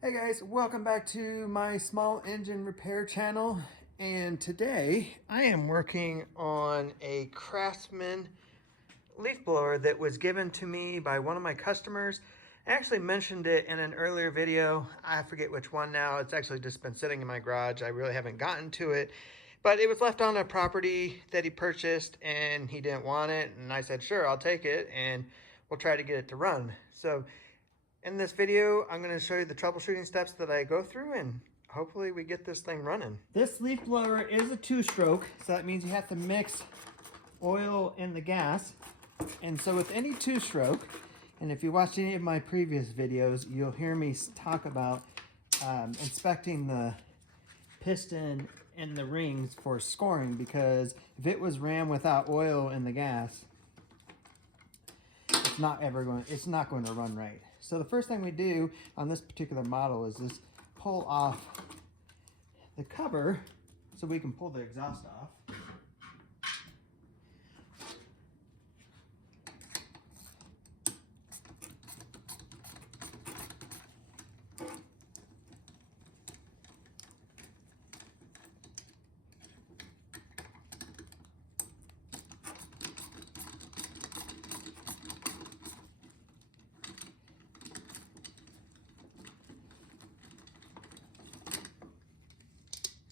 Hey guys, welcome back to my small engine repair channel. And today I am working on a Craftsman leaf blower that was given to me by one of my customers. I actually mentioned it in an earlier video. I forget which one now. It's actually just been sitting in my garage. I really haven't gotten to it. But it was left on a property that he purchased and he didn't want it. And I said, sure, I'll take it and we'll try to get it to run. So in this video, I'm going to show you the troubleshooting steps that I go through and hopefully we get this thing running. This leaf blower is a two-stroke, so that means you have to mix oil and the gas. And so with any two-stroke, and if you watch any of my previous videos, you'll hear me talk about inspecting the piston and the rings for scoring, because if it was ran without oil in the gas, it's not going to run right. So the first thing we do on this particular model is just pull off the cover so we can pull the exhaust off.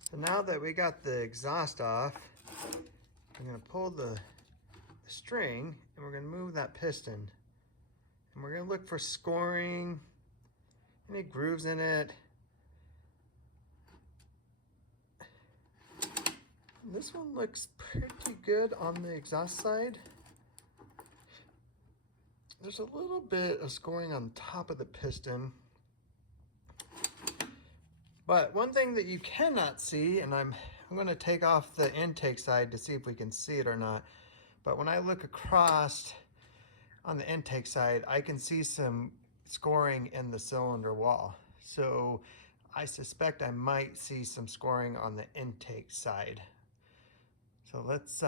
So now that we got the exhaust off, I'm going to pull the string and we're going to move that piston. And we're going to look for scoring, any grooves in it. This one looks pretty good on the exhaust side. There's a little bit of scoring on top of the piston. But one thing that you cannot see, and I'm going to take off the intake side to see if we can see it or not. But when I look across on the intake side, I can see some scoring in the cylinder wall. So I suspect I might see some scoring on the intake side. So let's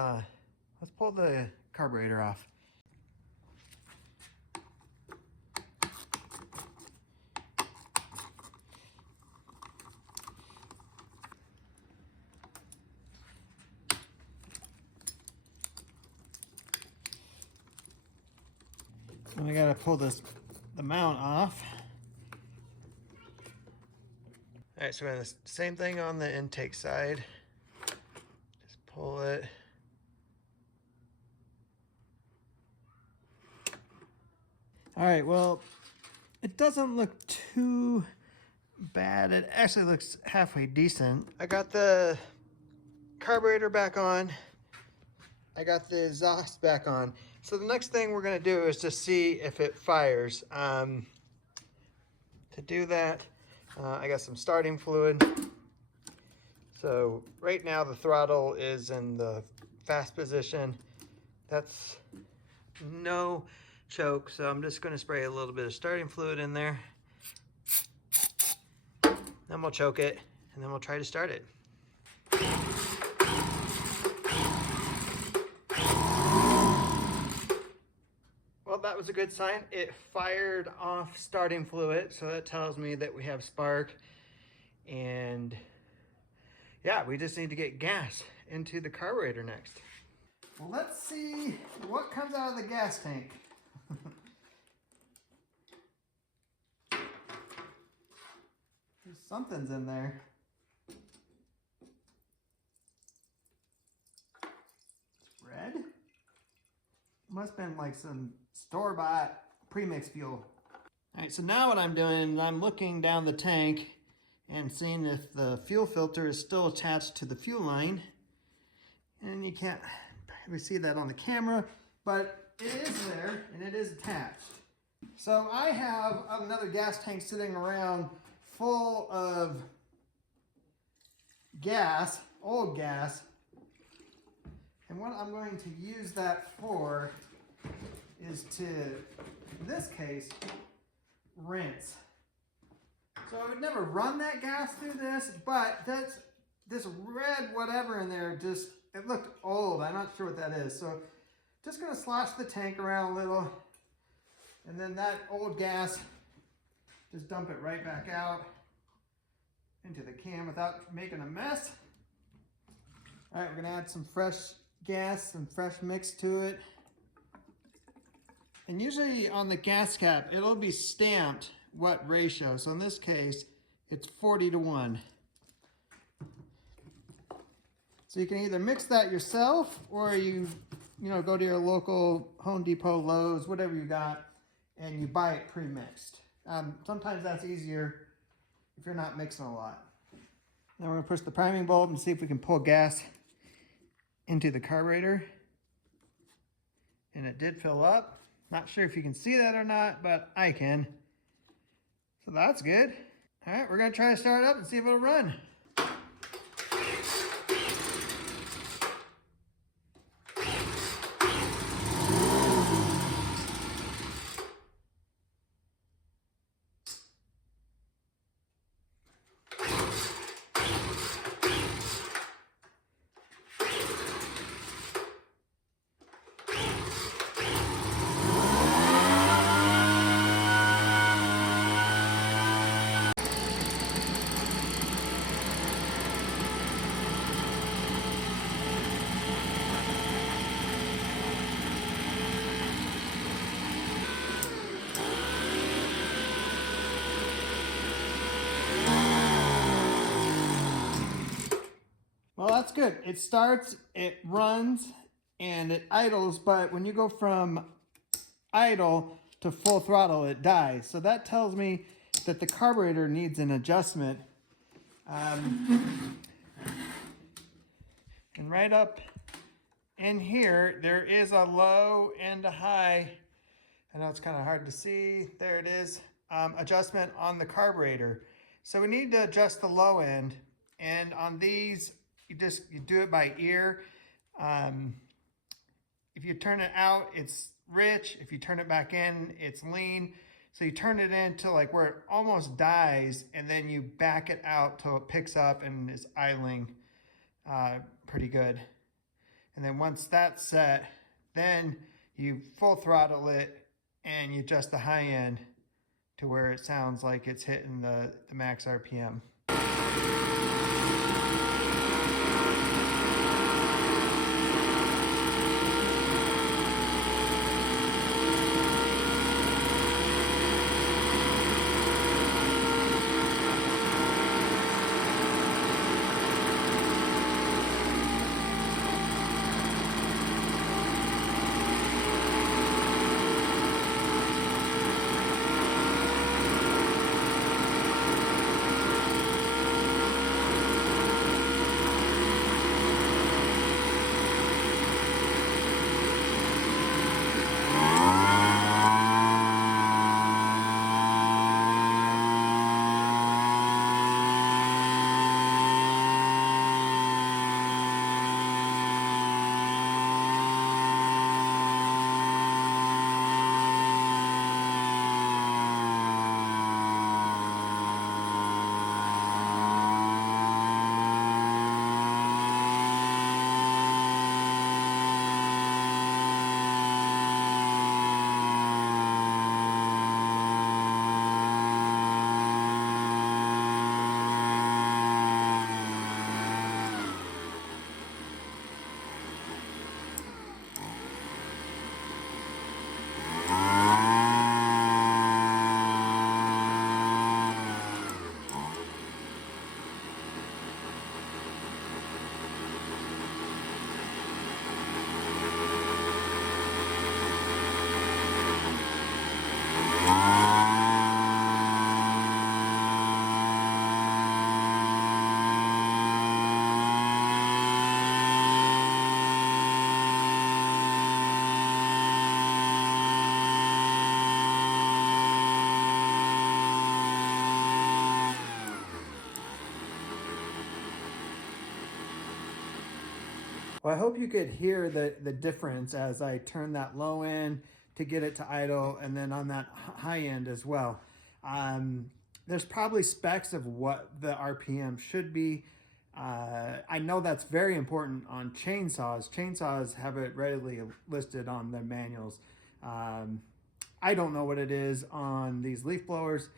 pull the carburetor off. And we gotta pull the mount off. All right, so we're doing the same thing on the intake side. Just pull it. All right, well, it doesn't look too bad. It actually looks halfway decent. I got the carburetor back on. I got the exhaust back on. So the next thing we're gonna do is just see if it fires. To do that, I got some starting fluid. So right now the throttle is in the fast position. That's no choke, so I'm just gonna spray a little bit of starting fluid in there. Then we'll choke it, and then we'll try to start it. Well, that was a good sign. It fired off starting fluid, so that tells me that we have spark. And yeah, we just need to get gas into the carburetor next. Well, let's see what comes out of the gas tank. Something's in there. It's red. Must have been like some store-bought premix fuel. All right, so now what I'm doing is I'm looking down the tank and seeing if the fuel filter is still attached to the fuel line. And you can't probably see that on the camera, but it is there and it is attached. So I have another gas tank sitting around full of gas, old gas. And what I'm going to use that for is to, in this case, rinse. So I would never run that gas through this, but this red whatever in there just, it looked old. I'm not sure what that is. So just gonna slosh the tank around a little, and then that old gas just dump it right back out into the can without making a mess. All right, we're gonna add some fresh gas, some fresh mix to it. And usually on the gas cap, it'll be stamped what ratio. So in this case, it's 40-1. So you can either mix that yourself, or you go to your local Home Depot, Lowe's, whatever you got, and you buy it pre-mixed. Sometimes that's easier if you're not mixing a lot. Now we're gonna push the priming bulb and see if we can pull gas into the carburetor. And it did fill up. Not sure if you can see that or not, but I can. So that's good. All right, we're gonna try to start it up and see if it'll run. Well, that's good. It starts, it runs, and it idles, but when you go from idle to full throttle, it dies. So that tells me that the carburetor needs an adjustment. And right up in here, there is a low and a high. I know it's kind of hard to see. There it is. Adjustment on the carburetor. So we need to adjust the low end. And on these, you do it by ear. If you turn it out, it's rich. If you turn it back in, it's lean. So you turn it in to like where it almost dies, and then you back it out till it picks up and is idling pretty good. And then once that's set, then you full throttle it and you adjust the high end to where it sounds like it's hitting the max RPM. Well, I hope you could hear the difference as I turn that low end to get it to idle, and then on that high end as well. There's probably specs of what the RPM should be. I know that's very important on chainsaws. Chainsaws have it readily listed on the manuals. I don't know what it is on these leaf blowers.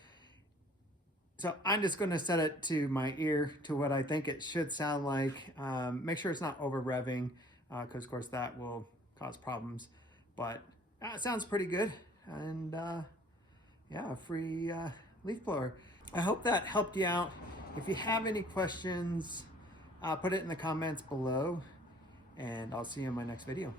So I'm just going to set it to my ear to what I think it should sound like. Make sure it's not over revving, because of course that will cause problems. But it sounds pretty good. And yeah, a free leaf blower. I hope that helped you out. If you have any questions, put it in the comments below, and I'll see you in my next video.